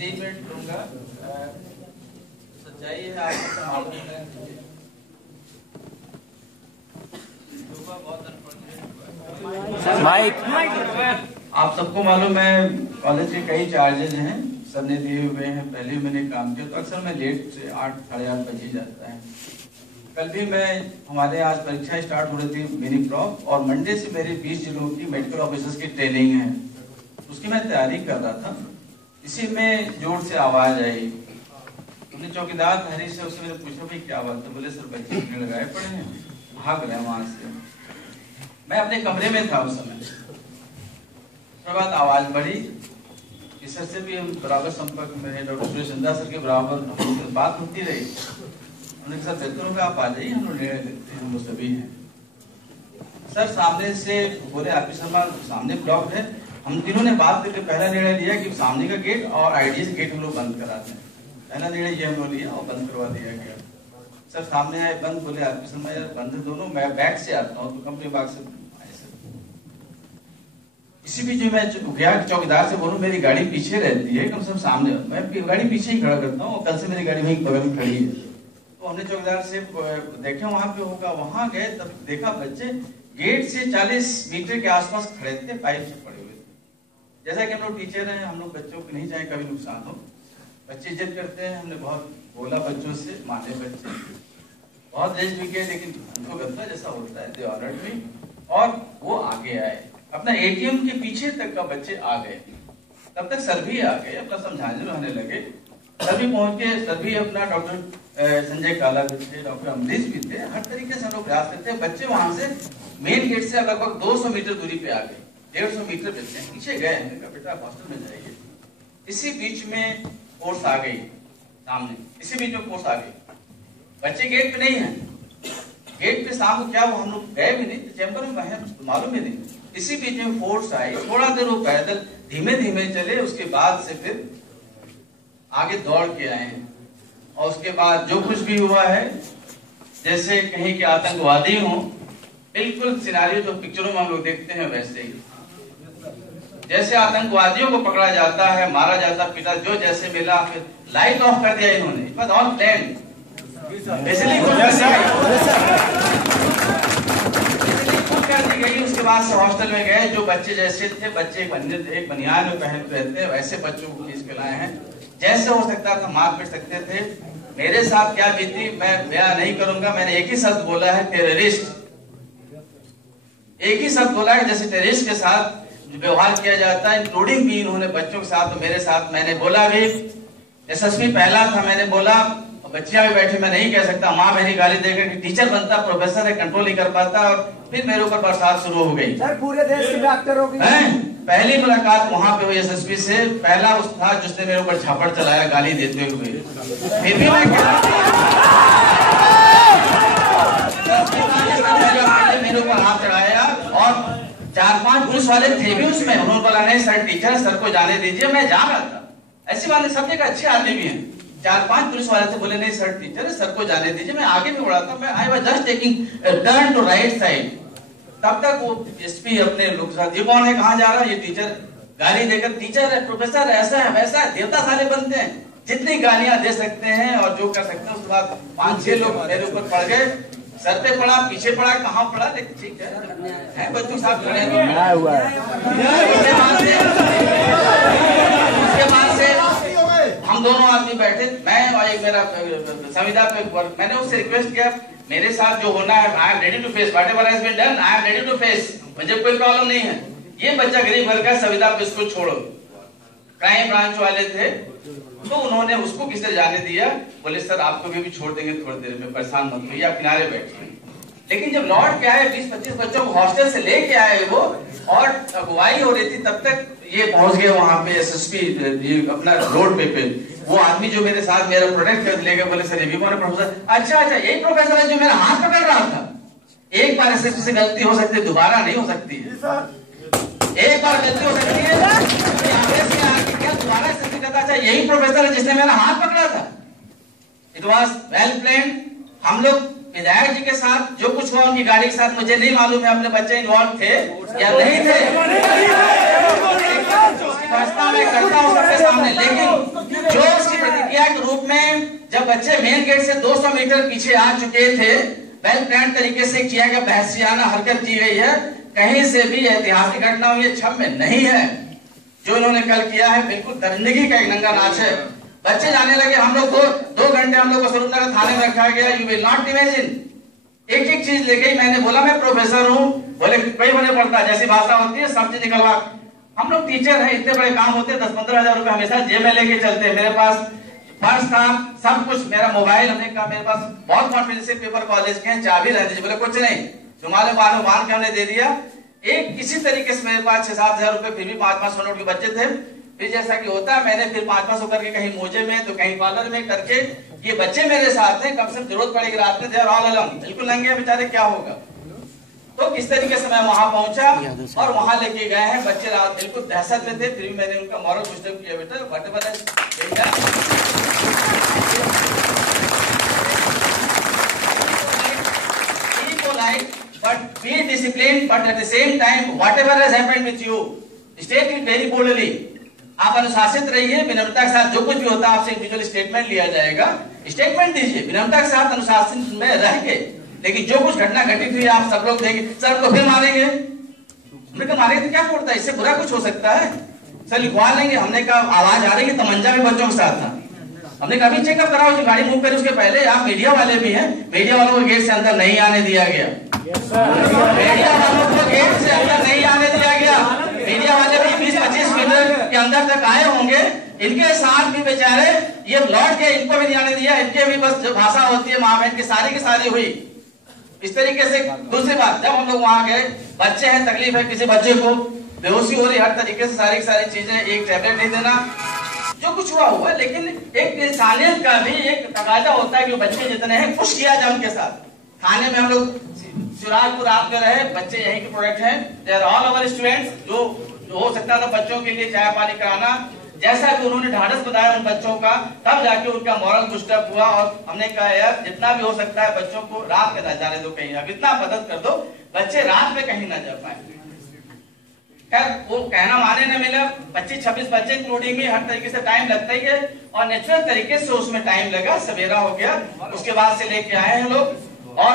3 minute लूंगा। सच्चाई है आपको मालूम है, बहुत आप सबको मालूम है कॉलेज के कई चार्जेज हैं, सर ने दिए हुए हैं। पहले मैंने काम किया तो अक्सर मैं लेट से 8 साढ़े 8 बज ही जाता है। कल भी मैं हमारे आज परीक्षा स्टार्ट हो रही थी मिनी प्रॉप, और मंडे से मेरे 20 जिलों की मेडिकल ऑफिसर्स की ट्रेनिंग है, उसकी मैं तैयारी कर रहा था। इसी में जोर से आवाज आई। हमने चौकीदार हरी से उससे मैंने पूछा भाई क्या बात है? बोले सर बच्चे भीड़ लगाए पड़े हैं, भाग रहे हैं वहां से। मैं अपने कमरे में था उस समय। उसके बाद आवाज बढ़ी, सर से भी हम बराबर संपर्क में है, डॉक्टर सुरेश चंदा सर के बराबर बात होती रही। उन्होंने सर बेहतर होगा आप आ जाइए, हम लोग निर्णय लेते हैं, हम लोग सभी हैं। सर सामने से बोले आरपी शर्मा सामने ब्लॉक है। हम तीनों ने बात करके पहला निर्णय लिया कि सामने का गेट और आईडी से गेट हम लोग बंद कराते हैं। पहला निर्णय ये हम लोग लिया और बंद करवा दिया गया। सर सामने आए बंद, बोले आरपी शर्मा यार बंद है दोनों, मैं बैक से आता हूँ तो कंपनी बाग से आए सर। इसी बीच में मैं गया चौकीदार से बोलूं मेरी गाड़ी पीछे रहती है, कम से कम सामने मैं गाड़ी पीछे ही खड़ा करता हूँ, कल से मेरी गाड़ी वहीं बगल में खड़ी है। तो हमने चौकीदार से देखे वहां पे होगा, वहां गए तब देखा बच्चे गेट से 40 मीटर के आसपास खड़े थे, पाइप से पड़े हुए थे। जैसा कि हम लोग टीचर हैं, हम लोग बच्चों को नहीं चाहे कभी नुकसान हो, बच्चे इज्जत करते हैं। हमने बहुत बोला बच्चों से, माने बच्चे बहुत देश भी गए, लेकिन उनको गंदा जैसा होता है दे ऑलरेड में, और वो आगे आए अपना एटीएम के पीछे तक का बच्चे आ गए। तब तक सर भी आ गए, अपना समझाने रहने लगे। सर भी पहुंच के, सर भी अपना डॉक्टर संजय काला भी थे, डॉक्टर अमरीश भी थे, हर तरीके से हम लोग प्रयास करते हैं। बच्चे वहां से मेन गेट से लगभग 200 मीटर दूरी पे आ गए, 150 मीटर बच्चे पीछे गए हैं, बेटा हॉस्टल में जाइए। इसी बीच में फोर्स आ गई सामने, इसी बीच में फोर्स आ गई, बच्चे गेट पे नहीं है। गेट पे शाम को क्या वो हम लोग गए भी नहीं, चैम्बर में मालूम ही नहीं। इसी बीच में फोर्स आई, थोड़ा देर वो पैदल धीमे धीमे चले, उसके बाद से फिर आगे दौड़ के आए हैं। और उसके बाद जो कुछ भी हुआ है, जैसे कहीं के आतंकवादी हो, बिल्कुल सिनारियो जो पिक्चरों में हम लोग देखते हैं वैसे ही। जैसे आतंकवादियों को पकड़ा जाता है, मारा जाता, पीटा, जो जैसे मिला, फिर लाइट ऑफ कर दिया इन्होंने, ऑन प्लान कर दी गई। उसके बाद से हॉस्टल में गए, जो बच्चे जैसे थे, बच्चे एक बनियान में पहन रहते हैं, वैसे बच्चों को खींच के लाए हैं। जैसे हो सकता था मार पीट सकते थे। मेरे साथ क्या बीती मैं बयान नहीं करूंगा। मैंने एक ही शब्द बोला है, टेररिस्ट। एक ही शब्द बोला है, जैसे टेररिस्ट के साथ व्यवहार किया जाता है, इंक्लूडिंग भी इन्होंने बच्चों के साथ, तो मेरे साथ मैंने बोला भी। एसएसपी पहला था, मैंने बोला, बच्चियां भी बैठे, मैं नहीं कह सकता। माँ मेरी गाली देकर कि टीचर बनता, प्रोफेसर है, कंट्रोल नहीं कर पाता, और फिर मेरे ऊपर बरसात शुरू हो गई। सर पूरे देश के डॉक्टर हो गए। पहली मुलाकात वहां पे हुई एसएसपी से, पहला उस था जिसने मेरे ऊपर झापड़ चलाया गाली देते हुए। फिर भी मैं मेरे ऊपर हाथ चढ़ाया, और 4-5 पुलिस वाले थे भी उसमें। उन्होंने बोला नहीं सर टीचर, सर को जाने दीजिए। मैं जा रहा था, ऐसी बात नहीं, सब जगह अच्छे आदमी भी हैं। 4-5 पुलिस वाले थे, बोले नहीं सर टीचर, सर को जाने दीजिए। मैं आगे भी उड़ा था, मैं I was just taking turn to right side. तब तक वो एसपी अपने लोग साथ, ये कौन है, कहाँ जा रहा है, ये टीचर, गाली देकर, टीचर है, प्रोफेसर है, ऐसा है वैसा है, देवता साले बनते हैं, जितनी गालियां दे सकते हैं और जो कर सकते हैं। उसके बाद 5-6 लोग मेरे ऊपर पड़ गए, सर पे पड़ा, पीछे पड़ा, कहाँ पड़ा, लेकिन ठीक है बच्चों साहब खड़े हैं। उसके बाद से हम दोनों आदमी बैठे, मैं और एक मेरा संविदा पे, मैंने उससे रिक्वेस्ट किया मेरे साथ जो होना है, I am ready to face whatever has been done, I am ready to face, मुझे कोई प्रॉब्लम नहीं है। ये बच्चा गरीब घर का, संविदा पे उसको छोड़ो। क्राइम ब्रांच वाले थे, तो उन्होंने उसको किसने जाने दिया, बोले सर आपको भी छोड़ देंगे थोड़ी देर में, परेशान मत होइए, आप किनारे बैठिए। लेकिन जब लौट के आए, 20-25 बच्चों को हॉस्टल से लेके आए वो, और अगुवाई हो रही थी, तब तक ये पहुंच गए वहां पे एसएसपी अपना रोड पे। वो आदमी जो मेरे साथ मेरा प्रोटेक्ट कर लेगा, बोले सर ये भी कौन है प्रोफेसर? अच्छा यही प्रोफेसर है जो मेरा हाथ पकड़ रहा था। एक बार एसएसपी से गलती हो सकती है, दोबारा नहीं हो सकती है। एक बार गलती हो सकती है, क्या दोबारा एसएसपी कहता अच्छा यही प्रोफेसर है जिसने मेरा हाथ पकड़ा था? It was well planned. हम लोग विधायक जी के साथ जो कुछ हुआ उनकी गाड़ी के साथ, मुझे नहीं मालूम है अपने बच्चे इन्वॉल्व थे या नहीं थे, मैं करता हूँ सबके सामने, लेकिन प्रतिज्ञा के रूप में जब बच्चे मेन गेट से 200 मीटर पीछे आ चुके थे, वेल प्लान तरीके से किया गया बहसियाना हरकत की गई है, कहीं से भी ऐतिहासिक घटना हुई है, क्षम्य नहीं है। जो इन्होंने कल किया है बिल्कुल दरिंदगी का एक नंगा नाच है। बच्चे जाने लगे, हम लोग दो घंटे हम लोग को स्वरूपनगर थाने में रखा गया। यू विल नॉट इमेजिन, एक एक चीज लेके मैंने बोला मैं प्रोफेसर हूँ, बोले कोई बने पड़ता, जैसी भाषा होती है सब चीज निकलवा। हम लोग टीचर हैं, इतने बड़े काम होते हैं, 10-15 हजार रुपए हमेशा जेब में लेके चलते हैं। मेरे पास पर्स था, सब कुछ, मेरा मोबाइल, हमने कहा मेरे पास बहुत कॉन्फिडेंशियल पेपर कॉलेज के हैं, चाबी रह दीजिए, बोले कुछ नहीं, तुम्हारे बांध के हमने दे दिया। एक किसी तरीके से मेरे पास 6-7 हजार रुपए, फिर भी 5-500 नोट के बच्चे थे। फिर जैसा कि होता है, मैंने फिर 500 करके कहीं मोजे में तो कहीं कॉलर में करके, ये बच्चे मेरे साथ हैं, कम से कम जरूरत पड़ेगी रात में, ऑल अलॉन्ग, बिल्कुल नंगे बेचारे, क्या होगा। तो किस तरीके से मैं वहां पहुंचा और वहां लेके गए हैं बच्चे, रात बिल्कुल दहशत में थे, फिर भी मैंने उनका मॉरल बूस्टर किया, बेटा whatever but be disciplined, but at the same time whatever has happened with you state it very boldly। आप अनुशासित रहिए, विनम्रता के साथ, जो कुछ भी होता है आपसे इंडिविजुअल स्टेटमेंट लिया जाएगा, स्टेटमेंट दीजिए विनम्रता के साथ, अनुशासन में रह के। लेकिन जो कुछ घटना घटित हुई आप सब लोग देंगे, सर को फिर मारेंगे, हमने कहा मारेंगे तो क्या पड़ता है, इससे बुरा कुछ हो सकता है, सर लिखवा लेंगे। हमने कहा आवाज आ रही है, तमंचा भी बच्चों के साथ था, हमने कहा अभी चेकअप कराओ, जो गाड़ी मूव करे उसके पहले। आप मीडिया वाले भी हैं, मीडिया वालों को गेट से अंदर नहीं आने दिया गया, मीडिया वालों को गेट से अंदर नहीं आने दिया गया। मीडिया वाले भी 20-25 मीटर के अंदर तक आए होंगे, इनके साथ भी बेचारे ये लौट के, इनको भी नहीं आने दिया, इनके भी बस जो भाषा होती है माँ बहन की सारी हुई इस तरीके से। दूसरी बात, जब हम लोग वहां गए, बच्चे हैं, तकलीफ है, किसी बच्चे को बेहोशी हो रही, हर तरीके से सारी चीजें, एक टैबलेट नहीं देना, जो कुछ हुआ, लेकिन एक इंसानियत का भी एक तकाजा होता है कि बच्चे जितने हैं खुश किया जाए उनके साथ। थाने में हम लोग शिवराजपुर रात में रहे, बच्चे यहीं के प्रोडक्ट हैं, they are all our students. जो हो सकता था बच्चों के लिए चाय पानी कराना, जैसा कि उन्होंने ढाढ़स बताया उन बच्चों का, तब जाके उनका मॉरल बूस्टअप हुआ। और हमने कहा यार जितना भी हो सकता है बच्चों को रात में न जाने दो कहीं, अब इतना मदद कर दो बच्चे रात में कहीं न जा पाए। खैर वो कहना माने न मिला, 25-26 बच्चे इंक्लूडिंग में, हर तरीके से टाइम लगता ही है, और नेचुरल तरीके से उसमें टाइम लगा, सवेरा हो गया। उसके बाद से लेके आए हैं लोग, और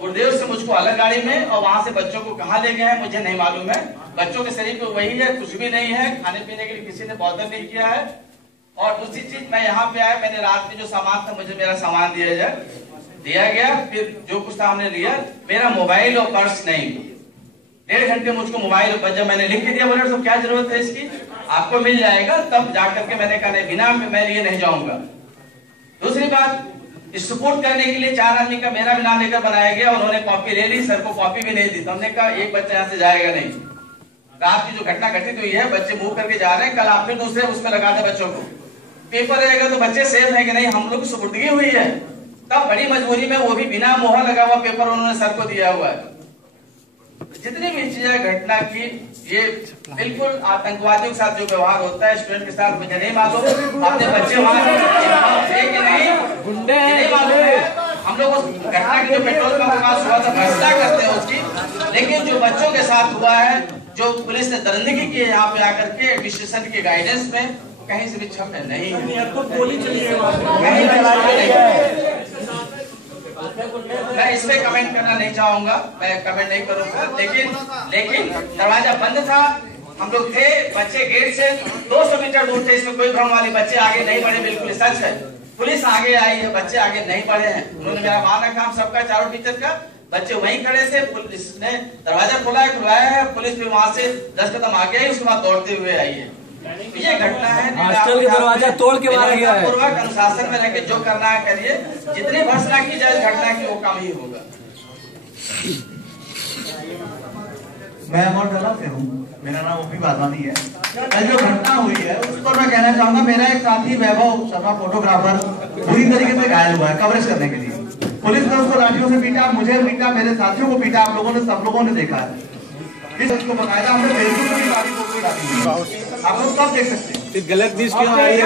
गुरुदेव से मुझको अलग गाड़ी में, और वहां से बच्चों को कहाँ ले गए हैं मुझे नहीं मालूम है। बच्चों के शरीर पे वही है, कुछ भी नहीं है, खाने पीने के लिए किसी ने बॉदर नहीं किया है। और दूसरी चीज, मैं यहाँ पे आया, मैंने रात में जो सामान था मुझे मेरा सामान दिया गया, फिर जो कुछ था हमने लिया, मेरा मोबाइल और पर्स नहीं। 1.5 घंटे मुझको मोबाइल, जब मैंने लिख के दिया, बोले तो क्या जरूरत है इसकी, आपको मिल जाएगा, तब जाकर के मैंने कहा नहीं, बिना मैं लिए नहीं जाऊंगा। दूसरी बात, सपोर्ट करने के लिए 4 आदमी का मेरा भी नाम लेकर बनाया गया, उन्होंने कॉपी ले ली, सर को कॉपी भी नहीं दी, तो हमने कहा एक बच्चा यहाँ से जाएगा नहीं। रात की जो घटना घटित हुई है, बच्चे मूव करके जा रहे हैं, कल आप फिर दूसरे उसमें लगा दे बच्चों को, पेपर रहेगा तो बच्चे सेफ है कि नहीं, हम लोग की सुपुर्दगी हुई है, तब बड़ी मजबूरी में, वो भी बिना मोहर लगा हुआ पेपर उन्होंने सर को दिया हुआ है। जितनी भी चीजें घटना की, ये बिल्कुल आतंकवादियों के साथ जो व्यवहार होता है स्टूडेंट के साथ, मुझे नहीं मालूम अपने बच्चे वहां कि नहीं मालूम है। हम लोग उस घटना की जो पेट्रोल पंप के पास हुआ था फैसला करते हैं उसकी, लेकिन जो बच्चों के साथ हुआ है, जो पुलिस ने दरिंदगी की है यहाँ पे आकर के एडमिनिस्ट्रेशन के गाइडेंस में, कहीं से भी क्षम्य नहीं है। मैं इस पे कमेंट करना नहीं चाहूंगा, मैं कमेंट नहीं करूंगा, लेकिन दरवाजा बंद था, हम लोग थे, बच्चे गेट से 200 मीटर दूर थे, इसमें कोई भ्रम वाली, बच्चे आगे नहीं बढ़े, बिल्कुल सच है। पुलिस आगे आई है, बच्चे आगे नहीं बढ़े हैं, उन्होंने मेरा मान रखा, हम सबका, चारों टीचर का, बच्चे वहीं खड़े थे, पुलिस ने दरवाजा खुलवाया है, पुलिस फिर वहां से 10 कदम आगे आई, उसके बाद दौड़ते हुए आई है। ये घटना है, हॉस्टल के दरवाजा तोड़ के मारा गया है। पूर्वक अनुशासन में रहकर जो करना है करिए, जितनी भर्त्सना की जाए घटना की वो कम ही होगा। मैं अमर डला से हूँ, मेरा नाम ओपी वाधवानी है। कल जो घटना हुई है उस पर मैं कहना चाहूंगा, मेरा एक साथी वैभव शर्मा फोटोग्राफर पूरी तरीके से घायल हुआ है कवरेज करने के लिए। पुलिस ने उसको लाठियों से पीटा, मुझे पीटा, मेरे साथियों को पीटा, आप लोगों ने, सब लोगों ने देखा है। इसको बकायदा हमने फेसबुक पर भी आप लोग सब देख सकते हैं। गलत चीज क्यों आ रही है,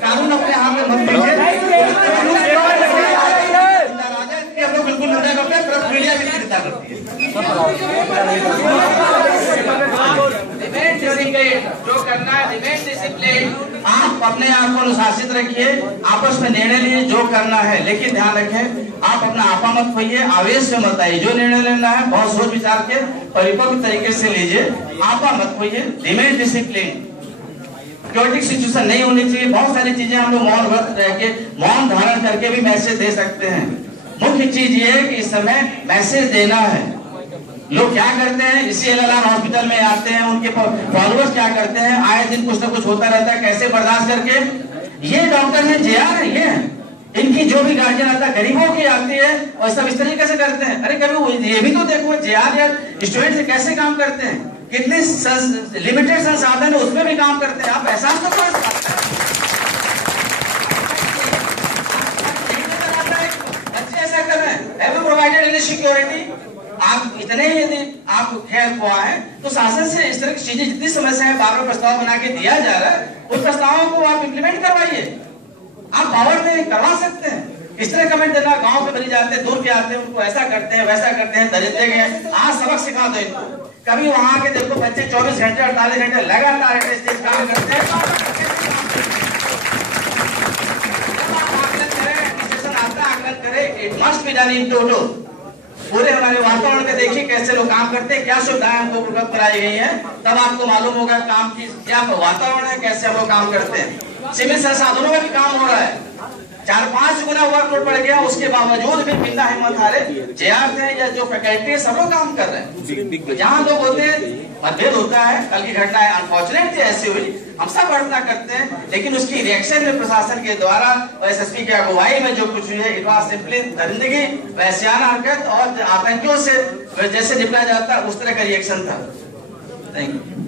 कानून अपने हाथ में मत लीजिए, हम लोग बिल्कुल निंदा करते हैं, प्रेस मीडिया भी निंदा करती है। जो करना है रिमेन डिसिप्लिन। आप अपने आप को अनुशासित रखिए, आपस में निर्णय लीजिए जो करना है, लेकिन ध्यान रखें आप अपना आपा मत खोइए, आवेश में मत आइए। जो निर्णय लेना है बहुत सोच विचार के परिपक्व तरीके से लीजिए, आपा मत खोइए, रिमेन डिसिप्लिन। क्योटिक सिचुएशन नहीं होनी चाहिए। बहुत सारी चीजें हम लोग मौन व्रत रह के, मौन धारण करके भी मैसेज दे सकते हैं। मुख्य चीज ये है कि इस समय मैसेज देना है। लोग क्या करते हैं, इसी एलएलआर हॉस्पिटल में आते हैं, उनके फॉलोअर्स क्या करते हैं, आए दिन कुछ ना कुछ होता रहता है, कैसे बर्दाश्त करके। ये डॉक्टर है, जेआर है, ये इनकी जो भी गार्जियन आता है गरीबों की आती है और सब इस तरीके से करते हैं। अरे कभी ये भी तो देखो जेआर या स्टूडेंट से कैसे काम करते हैं, कितने लिमिटेड संसाधन है उसमें भी काम करते हैं। आप एहसास तो करो, बच्चे ऐसा कर रहे हैं। Have you provided any security? आप इतने यदि आप खैर हुआ है तो शासन से इस तरह की चीजें, जितनी समस्याएं बार-बार प्रस्ताव बना के दिया जा रहा है, उन प्रस्तावों को आप इम्प्लीमेंट करवाइए। आप पावर में करवा सकते हैं। इस तरह कमेंट देना, गांव पे बनी जाते हैं, दूर के आते हैं, उनको ऐसा करते हैं वैसा करते हैं, दरिद्र गए, आज सबक सिखा दो इनको। कभी वहां के देखो बच्चे 24 घंटे 48 घंटे लगातार काम करते हैं। आकलन करें, it must be done in total. पूरे हमारे वातावरण में देखिए कैसे लोग काम करते हैं, क्या सुविधाएं हमको उपलब्ध कराई गई हैं, तब आपको मालूम होगा काम की क्या वातावरण है, कैसे हम लोग काम करते हैं। सिविल संसाधनों में भी काम हो रहा है, 4-5 गुना वर्कलोड बढ़ गया, उसके बावजूद भी बिना हिम्मत हारे जेआर थे या जो फैकल्टी है सब लोग काम कर रहे हैं। जहाँ लोग होते हैं मतभेद होता है, कल की घटना है अनफॉर्चुनेट थी, ऐसी हुई, हम सब प्रार्थना करते हैं, लेकिन उसकी रिएक्शन में प्रशासन के द्वारा और एसएसपी की अगुवाई में जो कुछ हुई है, इट वाज सिंपली दरिंदगी, वैश्याना हरकत और आतंकियों से जैसे निपटा जाता है उस तरह का रिएक्शन था। Thank you.